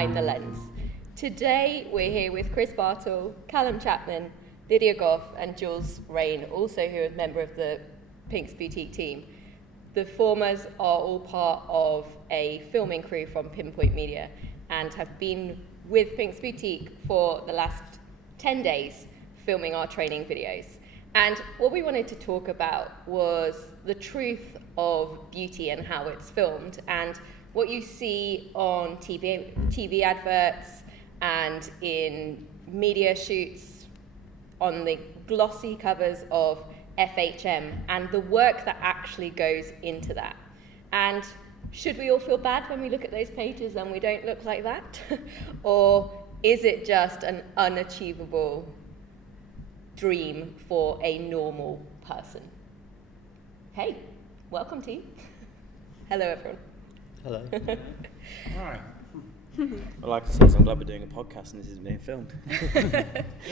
Behind the Lens. Today we're here with Chris Bartle, Callum Chapman, Lydia Goff and Jules Rain, also who are a member of the Pinks Boutique team. The formers are all part of a filming crew from Pinpoint Media and have been with Pinks Boutique for the last 10 days filming our training videos. And what we wanted to talk about was the truth of beauty and how it's filmed, and what you see on TV adverts and in media shoots on the glossy covers of FHM, and the work that actually goes into that. And should we all feel bad when we look at those pages and we don't look like that? Or is it just an unachievable dream for a normal person? Hey, welcome team. Hello everyone. Hello. Right. Well, like I said, I'm glad we're doing a podcast and this is being filmed.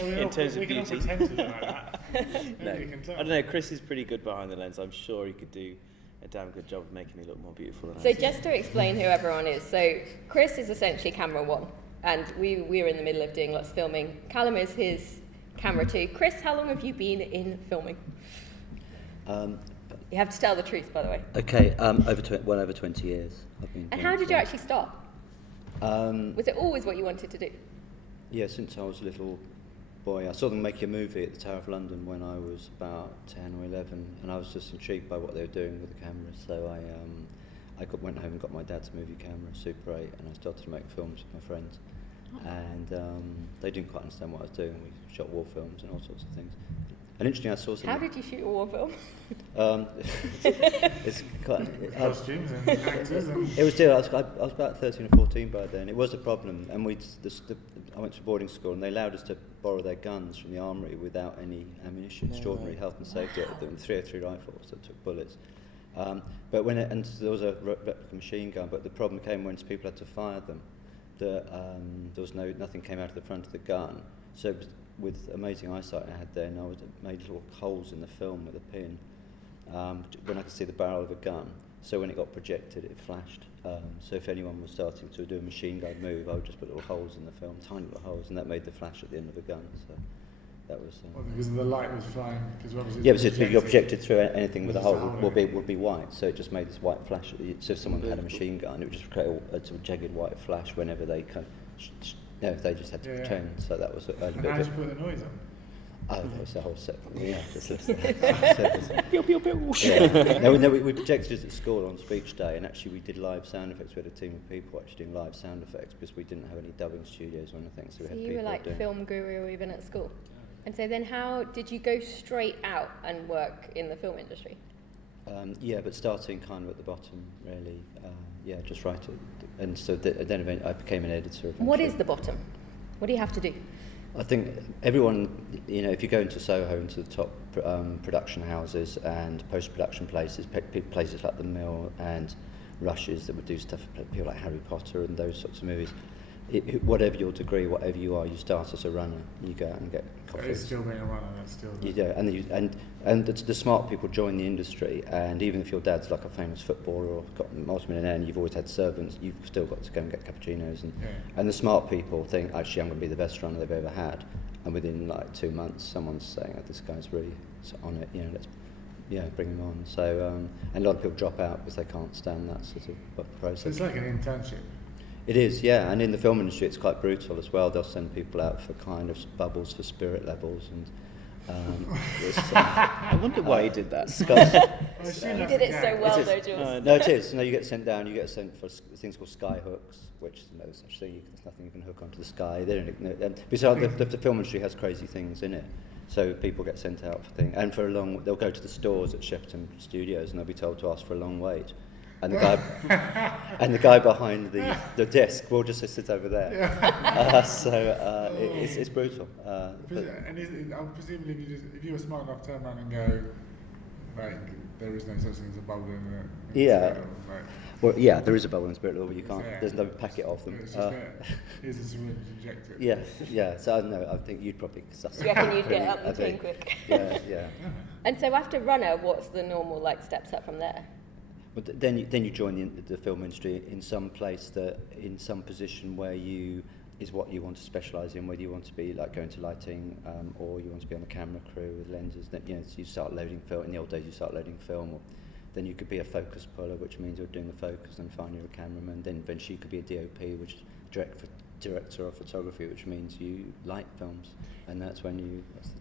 In terms of we can all beauty. pretend to do like that. No, Maybe you can tell. I don't know, Chris is pretty good behind the lens. I'm sure he could do a damn good job of making me look more beautiful than I So do. just to explain who everyone is, so Chris is essentially camera one, and we're in the middle of doing lots of filming. Callum is his camera two. Chris, how long have you been in filming? You have to tell the truth, by the way. Okay, well over 20 years. I've been And doing how did you film. actually start? Um, Was it always what you wanted to do? yeah, since I was a little boy. I saw them make a movie at the Tower of London when I was about 10 or 11, and I was just intrigued by what they were doing with the cameras. So went home and got my dad's movie camera, Super 8, and I started to make films with my friends. And they didn't quite understand what I was doing. We shot war films and all sorts of things. And interestingly, I saw some. How did you shoot a war film? It's quite. Costumes and actors and... It was still. I was about 13 or 14 by then. It was a problem, and I went to boarding school, and they allowed us to borrow their guns from the armoury without any ammunition. Extraordinary health and safety. Wow. 303 rifles that took bullets. But and there was a replica machine gun, but the problem came once people had to fire them. There was nothing came out of the front of the gun. So with amazing eyesight I had then, I made little holes in the film with a pin when I could see the barrel of a gun. So when it got projected, it flashed. So if anyone was starting to do a machine gun move, I would just put little holes in the film, tiny little holes, and that made the flash at the end of the gun. So that was. Well, because the light was flying. Because obviously Yeah, but if you're projected through anything with a Just a hole, hole, would be white. So it just made this white flash. So if someone had a machine gun, it would just create a sort of jagged white flash whenever they they just had to Yeah. pretend. So that was a early And bit. how did you put the noise on? Oh, that was the whole set. Yeah, just listen. Pew, pew, pew. Yeah. No, we projected it at school on speech day, and actually we did live sound effects. We had a team of people actually doing live sound effects because we didn't have any dubbing studios or anything. So we So had you people were like doing. film guru even at school. And so then how did you go straight out and work in the film industry? Yeah, but starting kind of at the bottom, really. Just right at, and so then I became an editor. Eventually. What is the bottom? What do you have to do? I think everyone, if you go into Soho, into the top production houses and post-production places, places like The Mill and Rushes that would do stuff for people like Harry Potter and those sorts of movies, whatever your degree, whatever you are, you start as a runner. You go out and get coffee. It's still being a runner. That's still. You do, and the smart people join the industry, and even if your dad's like a famous footballer or got multi-millionaire and you've always had servants, you've still got to go and get cappuccinos, and the smart people think, actually I'm going to be the best runner they've ever had, and within like 2 months someone's saying, oh, this guy's really on it, let's bring him on. So and a lot of people drop out because they can't stand that sort of process. So it's like an internship. It is, yeah, and in the film industry it's quite brutal as well. They'll send people out for kind of bubbles for spirit levels, and I wonder why he did that. You did it so well though, Jules. No, it is. No, you get sent down. You get sent for things called sky hooks, which is no such thing. There's nothing you can hook onto the sky. They don't. Besides, the film industry has crazy things in it, so people get sent out for things. And they'll go to the stores at Shepperton Studios, and they'll be told to ask for a long wait. And the guy behind the desk will just sit over there. It's brutal. Presumably, if you were smart enough to turn around and go, like, there is no such thing as a bubble in the Yeah. like, Well, yeah, there is a bubble in spirit level, but you can't. Yeah. There's no packet of them. it's just there. Here's a syringe, inject it. Yeah. So I don't know. I think you'd probably. You reckon you'd get up the chain quick? Yeah. And so after runner, what's the normal steps up from there? But then you join the film industry in some place that in some position where you is what you want to specialise in, whether you want to be like going to lighting or you want to be on the camera crew with lenses. That so you start loading film. In the old days, you start loading film. Or then you could be a focus puller, which means you're doing the focus, and finally you're a cameraman. Then eventually you could be a DOP, which is director of photography, which means you light films, and that's the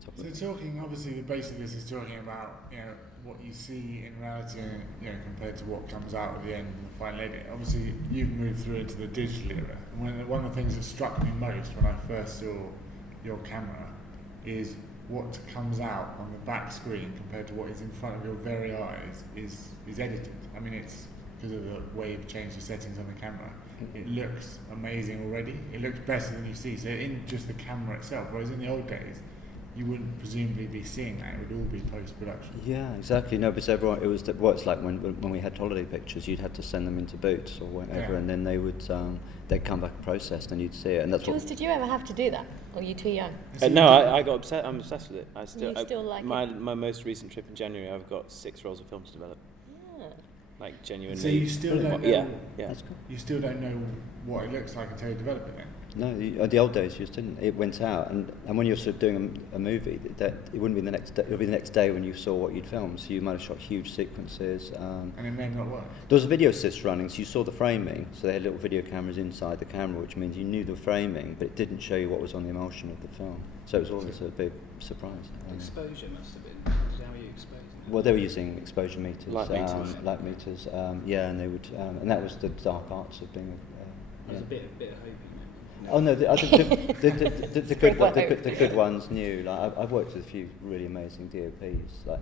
topic. So talking, obviously the base of this is talking about what you see in reality, compared to what comes out at the end of the final edit. Obviously you've moved through into the digital era. One of the things that struck me most when I first saw your camera is what comes out on the back screen compared to what is in front of your very eyes is edited. I mean, it's because of the way you've changed the settings on the camera. It looks amazing already. It looks better than you see. So in just the camera itself, whereas in the old days, you wouldn't presumably be seeing that. It would all be post-production. Yeah, exactly. No, because everyone, it was what it's like when we had holiday pictures. You'd have to send them into Boots or whatever, and then they would they'd come back processed, and you'd see it. And that's Jules, did you ever have to do that, or are you too young? No, I got obsessed. I'm obsessed with it. You still like my it? My most recent trip in January, I've got 6 rolls of film to develop. Like genuinely. So you still don't know. Yeah. That's cool. You still don't know what it looks like until you develop it. Then. No, the old days you just didn't. It went out, and when you're sort of doing a movie, that it wouldn't be the next day. It would be the next day when you saw what you'd filmed. So you might have shot huge sequences. And it may not work. There was a video assist running, so you saw the framing. So they had little video cameras inside the camera, which means you knew the framing, but it didn't show you what was on the emulsion of the film. So it was always a big surprise. Exposure must have been. How are you exposing it? Well, they were using exposure meters, Light meters. light meters. And they would, and that was the dark arts of being. There's a bit of hope in it. Oh no, the good ones knew. Like I've worked with a few really amazing DOPs, like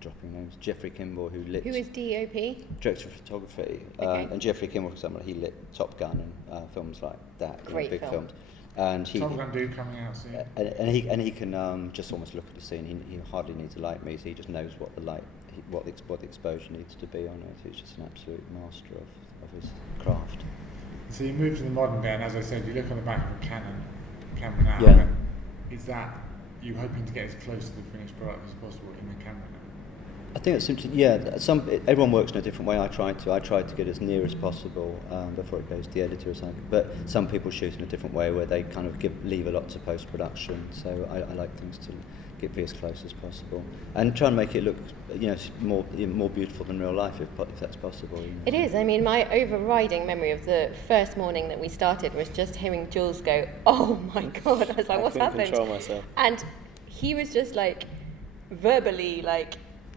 dropping names, Jeffrey Kimball, who lit. Who is DOP? Director of photography, Okay. and Jeffrey Kimball, for example, he lit Top Gun and films like that, Great big film. films. And he Top Gun 2 coming out soon. and he can just almost look at the scene. He hardly needs a light meter. He just knows what the light, what the exposure needs to be on it. He's just an absolute master of his craft. So you move to the modern day, and as I said, you look on the back of a Canon camera now. Yeah. Is that you hoping to get as close to the finished product as possible in the camera now? I think it's interesting. Yeah, everyone works in a different way. I try to get as near as possible before it goes to the editor or something. But some people shoot in a different way, where they kind of leave a lot to post production. So I like things to be as close as possible, and try and make it look, more beautiful than real life if that's possible. It is. I mean, my overriding memory of the first morning that we started was just hearing Jules go, "Oh my God!" I was like, "What's happened?" I couldn't control myself. And he was just like verbally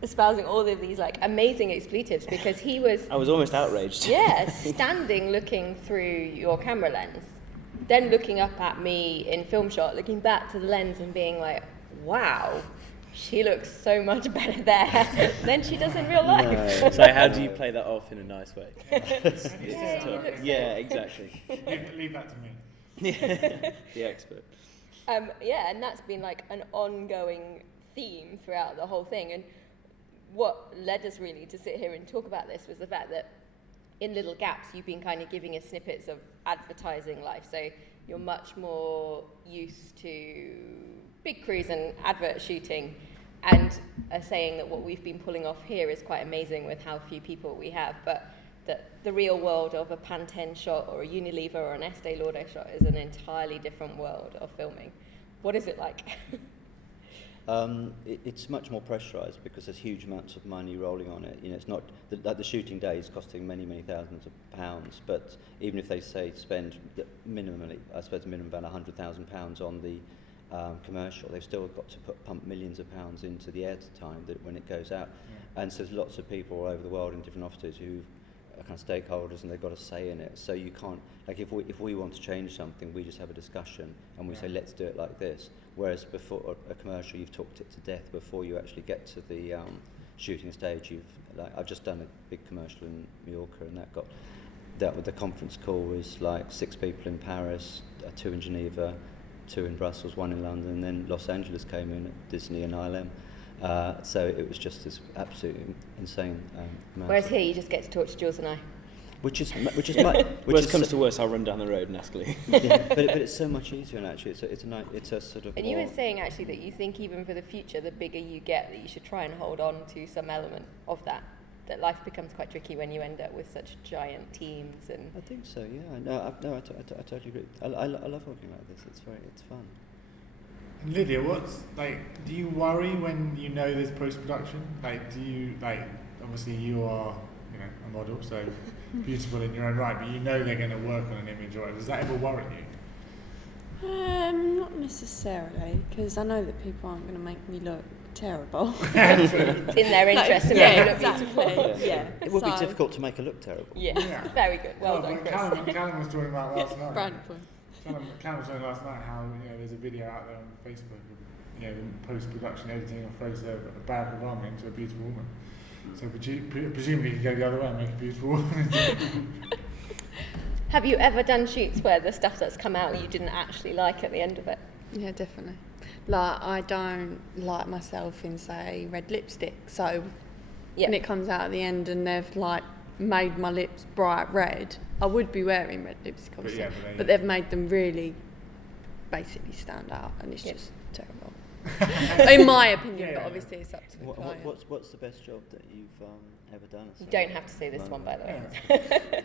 espousing all of these amazing expletives because he was. I was almost outraged. Yeah, standing looking through your camera lens, then looking up at me in film shot, looking back to the lens and being like, "Wow, she looks so much better there than she does in real life." No. So how do you play that off in a nice way? It's Yeah, tough. you look so- Yeah, exactly. Leave that to me. The expert. Yeah, and that's been an ongoing theme throughout the whole thing. And what led us really to sit here and talk about this was the fact that in Little Gaps, you've been kind of giving us snippets of advertising life. So you're much more used to big crews and advert shooting, and are saying that what we've been pulling off here is quite amazing with how few people we have, but that the real world of a Pantene shot or a Unilever or an Estee Lauder shot is an entirely different world of filming. What is it like? It's much more pressurised because there's huge amounts of money rolling on it. It's not the shooting day is costing many thousands of pounds. But even if they say spend minimally, I suppose minimum about £100,000 on the commercial, they've still got to pump millions of pounds into the airtime that when it goes out. Yeah. And so there's lots of people all over the world in different offices who are kind of stakeholders, and they've got a say in it. So you can't, if we want to change something, we just have a discussion and we say, let's do it like this. Whereas before a commercial, you've talked it to death before you actually get to the shooting stage. I've just done a big commercial in Mallorca, and the conference call was 6 people in Paris, 2 in Geneva, 2 in Brussels, 1 in London, and then Los Angeles came in at Disney and ILM. So it was just this absolutely insane amount. Whereas here, you just get to talk to Jules and I. Which is Worst comes to worst, I'll run down the road and ask Lee. Yeah, but it's so much easier, and actually it's a sort of. And you were saying actually that you think even for the future, the bigger you get, that you should try and hold on to some element of that that life becomes quite tricky when you end up with such giant teams and. I think so. Yeah. No, I totally agree. I love working like this. It's fun. And Lydia, what's like? Do you worry when you know there's post-production? Like, do you like? Obviously, you are, you know, a model, so beautiful in your own right. But you know they're going to work on an image, or does that ever worry you? Not necessarily, because I know that people aren't going to make me look terrible. It's in their interest to make it look exactly. beautiful. Yeah. It would be So- difficult to make her look terrible. Yes, Yeah. very good. Well done, but Chris. Callum was talking about last night. Brand point. Callum was talking last night how, you know, there's a video out there on Facebook of, you know, the post-production editing of photo of Barack Obama into a beautiful woman. So presumably you could go the other way and make a beautiful woman. Have you ever done shoots where the stuff that's come out you didn't actually like at the end of it? Yeah, definitely. Like, I don't like myself in, say, red lipstick. So when it comes out at the end and they've, like, made my lips bright red, I would be wearing red lipstick, obviously. But they've made them really basically stand out, and it's just terrible. In my opinion, but obviously it's up to the client. What's the best job that you've ever done? You don't have to say this one, by the way.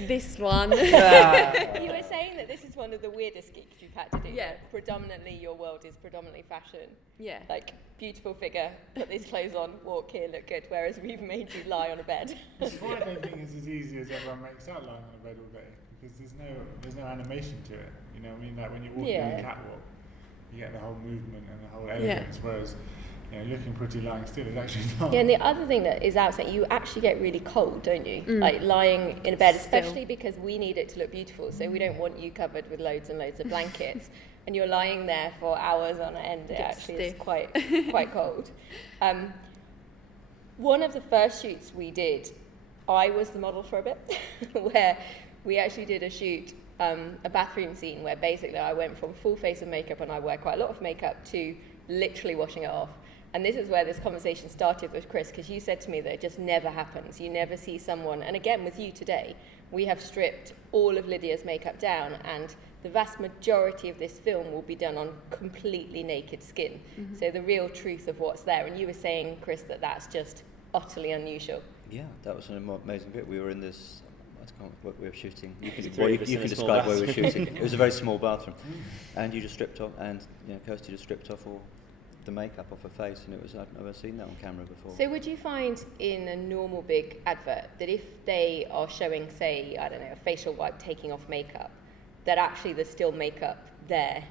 This one. You were saying that this is one of the weirdest gigs you've had to do. Yeah. Predominantly, your world is predominantly fashion. Yeah. Like, beautiful figure, put these clothes on, walk here, look good, whereas we've made you lie on a bed. That's why I don't think it's as easy as everyone makes out lying on a bed all day, because there's no animation to it. You know what I mean? Like when you walk down a catwalk, you get the whole movement and the whole elegance, whereas, you know, looking pretty lying still is actually not. Yeah, and the other thing that is outside, you actually get really cold, don't you? Like lying in a bed, especially because we need it to look beautiful, so we don't want you covered with loads and loads of blankets. And you're lying there for hours on end. It actually is quite cold. One of the first shoots we did, I was the model for a bit, where we actually did a shoot, a bathroom scene where basically I went from full face of makeup, and I wear quite a lot of makeup, to literally washing it off. And this is where this conversation started with Chris, because you said to me that it just never happens. You never see someone, and again with you today, we have stripped all of Lydia's makeup down, and the vast majority of this film will be done on completely naked skin. So the real truth of what's there. And you were saying, Chris, that that's just utterly unusual. Yeah, that was an amazing bit. We were in this. I can't what we were shooting. You can Small describe where we were bathroom. shooting. It was a very small bathroom, and you just stripped off, and Kirsty just stripped off all the makeup off her face, and it was I've never seen that on camera before. So would you find in a normal big advert that if they are showing, say, I don't know, a facial wipe taking off makeup, that actually there's still makeup there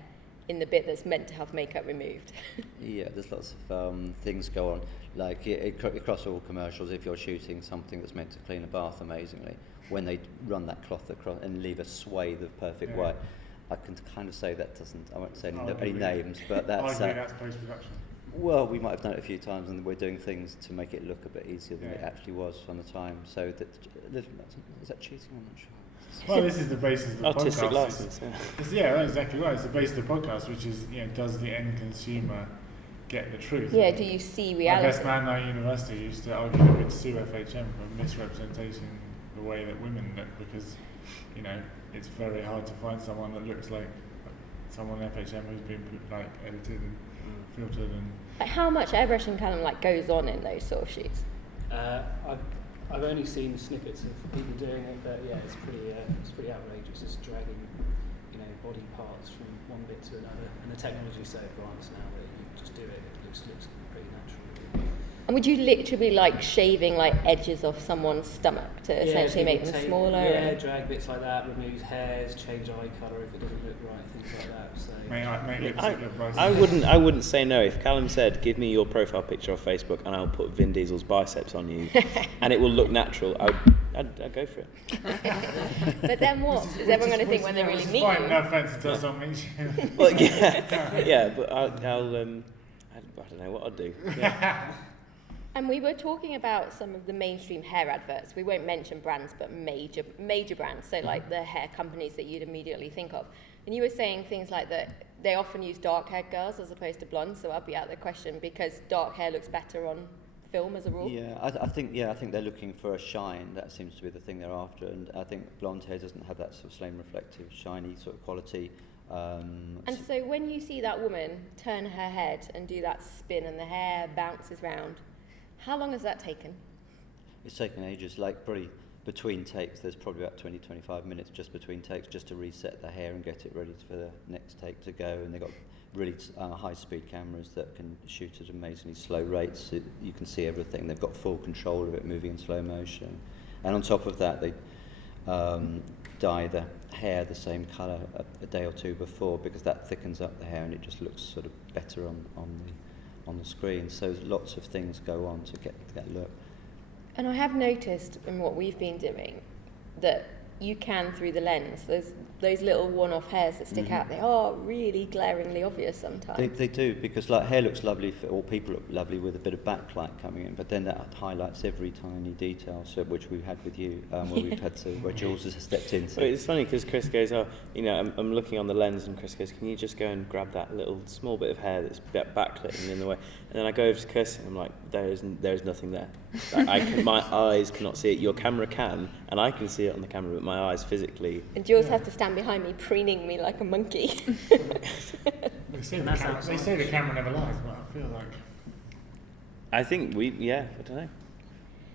in the bit that's meant to have makeup removed? Yeah, there's lots of things go on. Like across all commercials, if you're shooting something that's meant to clean a bath amazingly, when they run that cloth across and leave a swathe of perfect white, I can kind of say that doesn't. I won't say any names, but that's. That's post-production. Well, we might have done it a few times, and we're doing things to make it look a bit easier than it actually was on the time. So is that cheating? I'm not sure. Well, this is the basis of the Artistic podcast. license. That's exactly right. It's the basis of the podcast, which is, does the end consumer get the truth? Yeah, do you see My reality? best man at university used to argue that we'd sue FHM for misrepresentation the way that women look, because, it's very hard to find someone that looks like someone at FHM who's been edited and filtered and. Like how much airbrushing kind of goes on in those sort of shoots? I've only seen snippets of people doing it, but yeah, it's pretty outrageous. Just dragging, body parts from one bit to another, and the technology is so advanced now that you just do it. It looks pretty natural. And would you literally be shaving edges off someone's stomach to essentially make them smaller? Yeah, drag bits like that, remove hairs, change eye colour if it doesn't look right, things like that. So Make lipstick look nice. I wouldn't say no. If Callum said, give me your profile picture on Facebook and I'll put Vin Diesel's biceps on you and it will look natural, I'd go for it. But then what? Is everyone going to think when they really meet you? No offence until someone meets you. Well, yeah, but I'll I don't know what I'd do. Yeah. And we were talking about some of the mainstream hair adverts. We won't mention brands, but major brands. So the hair companies that you'd immediately think of. And you were saying things like that they often use dark-haired girls as opposed to blondes. So I'll be out of the question because dark hair looks better on film as a rule. Yeah, I think they're looking for a shine. That seems to be the thing they're after, and I think blonde hair doesn't have that sort of same reflective, shiny sort of quality. And so when you see that woman turn her head and do that spin and the hair bounces round, how long has that taken? it's taken ages, like probably between takes, there's probably about 20-25 minutes just between takes just to reset the hair and get it ready for the next take to go. And they've got really high-speed cameras that can shoot at amazingly slow rates. You can see everything. They've got full control of it moving in slow motion. And on top of that, they dye the hair the same colour a day or two before, because that thickens up the hair and it just looks sort of better on the screen. So lots of things go on to get that look. And I have noticed in what we've been doing that you can, through the lens, those little one-off hairs that stick out, they are really glaringly obvious sometimes. They do, because like hair looks lovely, or people look lovely with a bit of backlight coming in, but then that highlights every tiny detail, so which we've had with you, where we've had to, where Jules has stepped in. So. Well, it's funny because Chris goes, I'm looking on the lens, and Chris goes, can you just go and grab that little small bit of hair that's backlit and in the way? And then I go over to Chris and I'm like, there is nothing there. My eyes cannot see it. Your camera can, and I can see it on the camera, but my eyes physically. And Jules has to stand behind me, preening me like a monkey. They say the camera never lies, but I feel like... I think I don't know.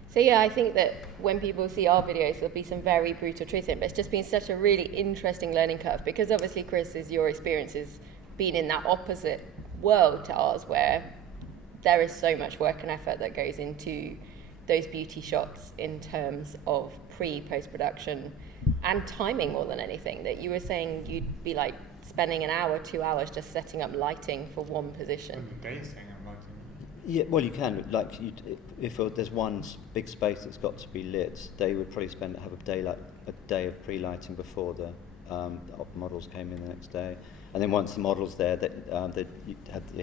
So yeah, I think that when people see our videos, there'll be some very brutal truths in it, but it's just been such a really interesting learning curve, because obviously, Chris, your experience has been in that opposite world to ours, where there is so much work and effort that goes into those beauty shots in terms of post-production and timing more than anything. That you were saying you'd be like spending an hour, 2 hours just setting up lighting for one position. Yeah, well, you can. Like, if there's one big space that's got to be lit, they would probably have a day of pre-lighting before the models came in the next day. And then once the model's there, they'd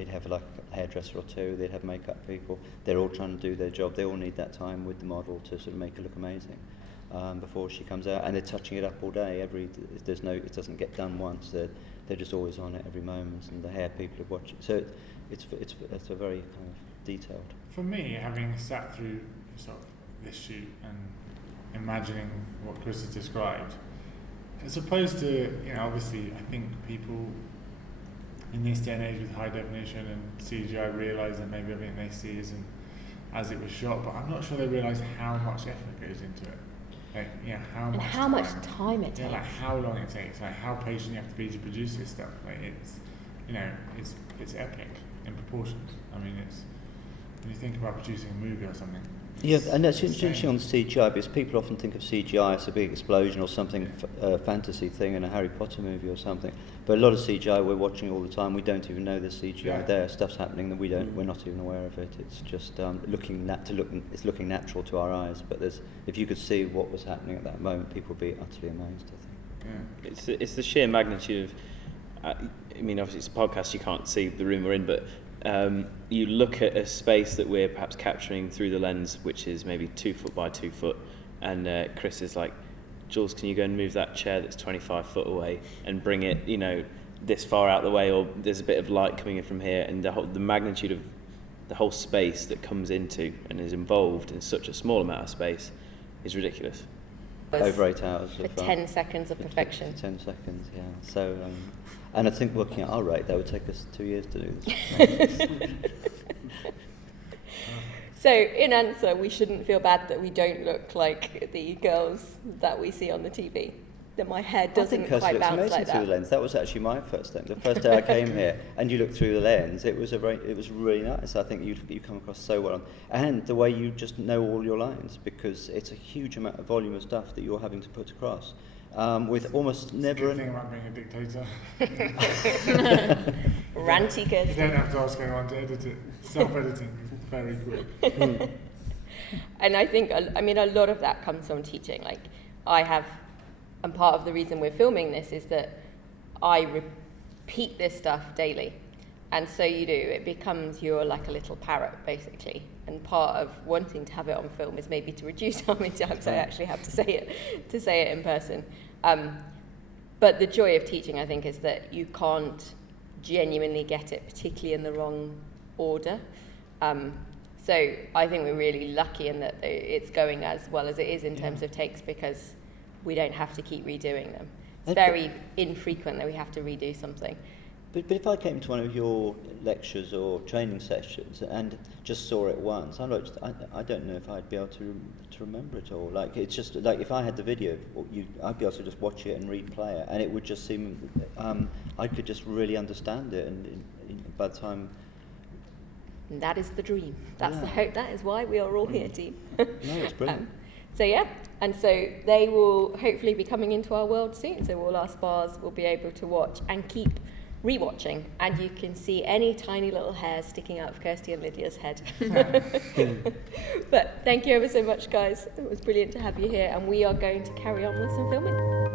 have like a hairdresser or two, they'd have makeup people. They're all trying to do their job. They all need that time with the model to sort of make her look amazing before she comes out. And they're touching it up all day. It doesn't get done once. They're just always on it every moment, and the hair people are watching. So it's a very kind of detailed. For me, having sat through sort of this shoot and imagining what Chris has described, as opposed to, obviously, I think people in this day and age with high definition and CGI realise that maybe everything they see isn't as it was shot, but I'm not sure they realise how much effort goes into it. Like, how much time it takes. Like how long it takes, like how patient you have to be to produce this stuff. Like it's epic in proportions. I mean, it's when you think about producing a movie or something. Yeah, and that's interesting on the CGI, because people often think of CGI as a big explosion or something, fantasy thing in a Harry Potter movie or something. But a lot of CGI we're watching all the time, we don't even know there's CGI there. Stuff's happening that we're not even aware of it. It's just looking natural to our eyes. But if you could see what was happening at that moment, people would be utterly amazed, I think. Yeah. It's the sheer magnitude of. I mean, obviously it's a podcast, you can't see the room we're in, but. You look at a space that we're perhaps capturing through the lens, which is maybe 2 foot by 2 foot, and Chris is like, Jules, can you go and move that chair that's 25 foot away and bring it, this far out the way, or there's a bit of light coming in from here, and the magnitude of the whole space that comes into and is involved in such a small amount of space is ridiculous. Over 8 hours. For 10 seconds of perfection. 10 seconds, yeah. So, and I think working at our rate, that would take us 2 years to do this. So, in answer, we shouldn't feel bad that we don't look like the girls that we see on the TV. That my hair doesn't quite bounce like that. Through the lens. That was actually my first thing. The first day I came here, and you look through the lens, it was really nice. I think you come across so well, and the way you just know all your lines, because it's a huge amount of volume of stuff that you're having to put across, with almost never. Good thing about being a dictator. Ranty kids. You don't have to ask anyone to edit it. Self-editing is very quick. And I think, a lot of that comes from teaching. Like, and part of the reason we're filming this is that I repeat this stuff daily. And so you do. It becomes you're like a little parrot, basically. And part of wanting to have it on film is maybe to reduce how many times I actually have to say it in person. But the joy of teaching, I think, is that you can't genuinely get it, particularly in the wrong order. So I think we're really lucky in that it's going as well as it is in terms of takes, because we don't have to keep redoing them. It's very infrequent that we have to redo something. But if I came to one of your lectures or training sessions and just saw it once, I don't know if I'd be able to remember it all. Like, it's just like if I had the video, I'd be able to just watch it and replay it, and it would just seem I could just really understand it. And by the time, And that is the dream. That's the hope. That is why we are all here, team. no, it's brilliant. So yeah, and so they will hopefully be coming into our world soon. So all our spas will be able to watch and keep rewatching, and you can see any tiny little hairs sticking out of Kirsty and Lydia's head. But thank you ever so much, guys. It was brilliant to have you here, and we are going to carry on with some filming.